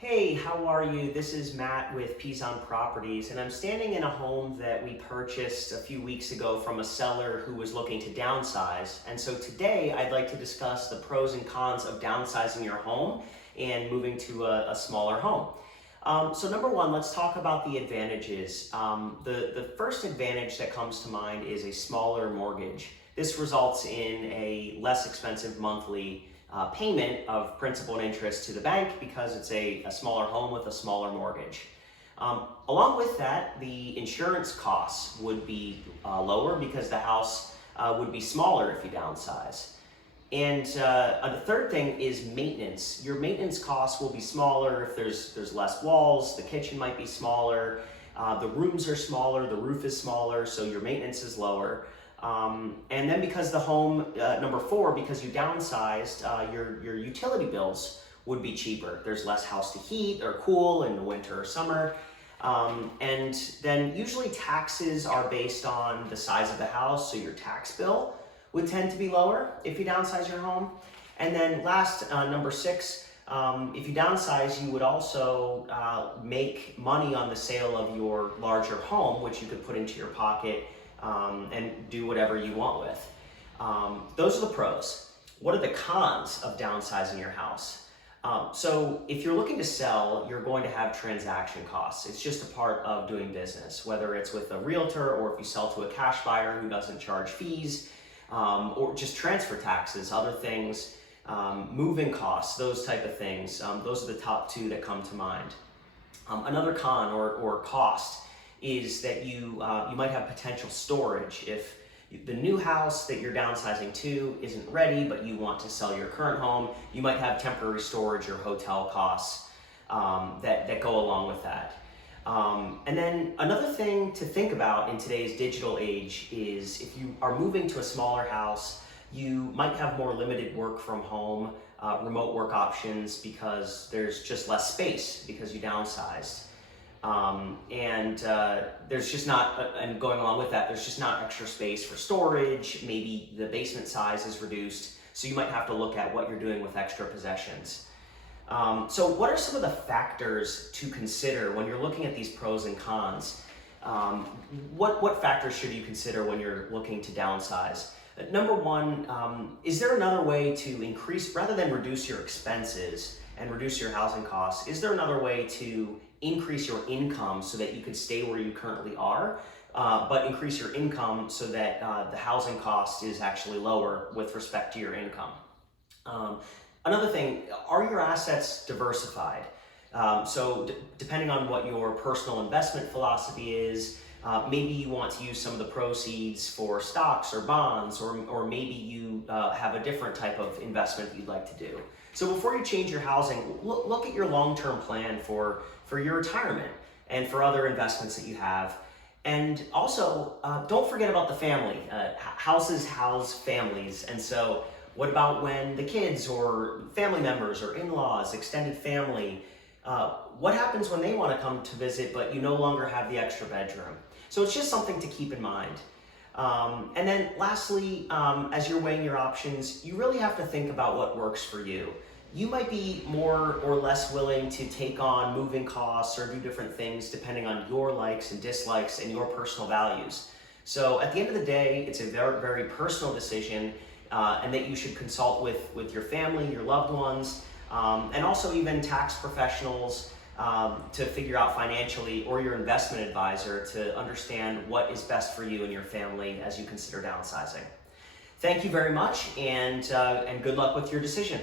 Hey, how are you? This is Matt with Pezon Properties, and I'm standing in a home that we purchased a few weeks ago from a seller who was looking to downsize. And so today I'd like to discuss the pros and cons of downsizing your home and moving to a smaller home. So number one, let's talk about the advantages. The first advantage that comes to mind is a smaller mortgage. This results in a less expensive monthly payment of principal and interest to the bank because it's a smaller home with a smaller mortgage. Along with that, the insurance costs would be lower because the house would be smaller if you downsize. And the third thing is maintenance. Your maintenance costs will be smaller if there's less walls, the kitchen might be smaller, the rooms are smaller, the roof is smaller, so your maintenance is lower. And then because the home, number four, because you downsized, your utility bills would be cheaper. There's less house to heat or cool in the winter or summer. And then usually taxes are based on the size of the house, so your tax bill would tend to be lower if you downsize your home. And then last, number six, if you downsize, you would also make money on the sale of your larger home, which you could put into your pocket and do whatever you want with. Those are the pros. What are the cons of downsizing your house? So if you're looking to sell, you're going to have transaction costs. It's just a part of doing business, whether it's with a realtor or if you sell to a cash buyer who doesn't charge fees, or just transfer taxes, other things, moving costs, those type of things. Those are the top two that come to mind. Another con or cost is that you might have potential storage. If the new house that you're downsizing to isn't ready, but you want to sell your current home, you might have temporary storage or hotel costs that go along with that. And then another thing to think about in today's digital age is if you are moving to a smaller house, you might have more limited work from home, remote work options because there's just less space because you downsized. There's just not, and going along with that, there's just not extra space for storage. Maybe the basement size is reduced, so you might have to look at what you're doing with extra possessions. So what are some of the factors to consider when you're looking at these pros and cons? What factors should you consider when you're looking to downsize? Number one, is there another way to increase, rather than reduce your expenses and reduce your housing costs, is there another way to increase your income so that you could stay where you currently are, but increase your income so that the housing cost is actually lower with respect to your income? Another thing, are your assets diversified? Depending on what your personal investment philosophy is, maybe you want to use some of the proceeds for stocks or bonds, or maybe you have a different type of investment you'd like to do. So before you change your housing, look at your long-term plan for your retirement and for other investments that you have. And also, don't forget about the family. Houses house families. And so what about when the kids or family members or in-laws, extended family, what happens when they want to come to visit but you no longer have the extra bedroom? So it's just something to keep in mind. And then lastly, as you're weighing your options, you really have to think about what works for you. You might be more or less willing to take on moving costs or do different things depending on your likes and dislikes and your personal values. So at the end of the day, it's a very, very personal decision, and that you should consult with your family, your loved ones, and also even tax professionals to figure out financially, or your investment advisor to understand what is best for you and your family as you consider downsizing. Thank you very much, and good luck with your decision.